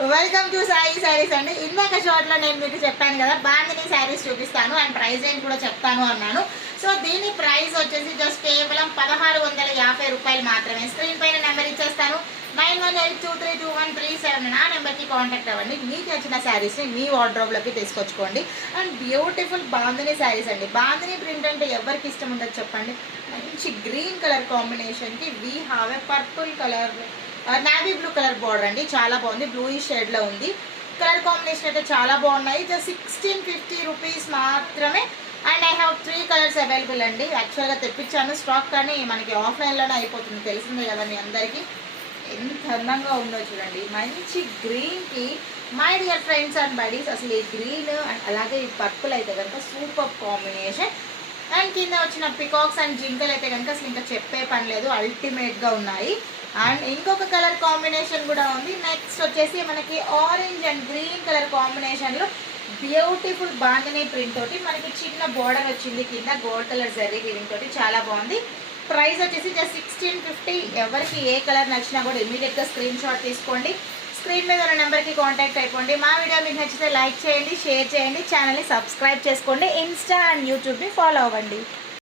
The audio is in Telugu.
వెల్కమ్ టు సాయి శారీస్ అండి. ఇందాక షార్ట్లో నేను మీకు చెప్పాను కదా బాందిని శారీస్ చూపిస్తాను అండ్ ప్రైస్ రేంజ్ కూడా చెప్తాను అన్నాను. సో దీని ప్రైస్ వచ్చేసి జస్ట్ కేవలం 1650 రూపాయలు మాత్రమే. స్క్రీన్ పైన నెంబర్ ఇచ్చేస్తాను 9182321379. ఆ నెంబర్కి కాంటాక్ట్ అవ్వండి. మీకు నచ్చిన శారీస్ని మీ వార్డ్రోబ్లోకి తీసుకొచ్చుకోండి. అండ్ బ్యూటిఫుల్ బాందిని శారీస్ అండి. బాందిని ప్రింట్ అంటే ఎవరికి ఇష్టం ఉండదు చెప్పండి. మంచి గ్రీన్ కలర్ కాంబినేషన్కి we have a purple colour navy blue colour border అండి. చాలా బాగుంది. బ్లూయిష్ షేడ్లో ఉంది. కలర్ కాంబినేషన్ అయితే చాలా బాగున్నాయి. జస్ట్ 1650 రూపీస్ మాత్రమే. And I have 3 colours available అండి. యాక్చువల్గా తెప్పించాను స్టాక్, కానీ మనకి ఆఫ్లైన్లోనే అయిపోతుంది, తెలిసిందే కదా మీ అందరికీ. ఎంత అందంగా ఉందో చూడండి. మంచి గ్రీన్కి my dear friends and buddies, అసలు ఈ గ్రీన్ అండ్ అలాగే ఈ పర్పుల్ అయితే కనుక సూపర్ కాంబినేషన్. అండ్ కింద వచ్చిన పికాక్స్ అండ్ జింకలు అయితే కనుక అసలు ఇంకా చెప్పే పని లేదు, అల్టిమేట్గా ఉన్నాయి. అండ్ ఇంకొక కలర్ కాంబినేషన్ కూడా ఉంది. నెక్స్ట్ వచ్చేసి మనకి ఆరెంజ్ అండ్ గ్రీన్ కలర్ కాంబినేషన్లో బ్యూటిఫుల్ బాందిని ప్రింట్ తోటి మనకి చిన్న బోర్డర్ వచ్చింది, కింద గోల్డ్ కలర్ జరీ వీవింగ్ తోటి చాలా బాగుంది. ప్రైస్ వచ్చేసి జస్ట్ 1650. ఎవరికి ఏ కలర్ నచ్చినా కూడా ఇమీడియట్గా స్క్రీన్ షాట్ తీసుకోండి. స్క్రీన్ మీద ఉన్న నెంబర్కి కాంటాక్ట్ అయిపోండి. మా వీడియో మీకు నచ్చితే లైక్ చేయండి, షేర్ చేయండి, ఛానల్ని సబ్స్క్రైబ్ చేసుకోండి, ఇన్స్టా అండ్ యూట్యూబ్ని ఫాలో అవ్వండి.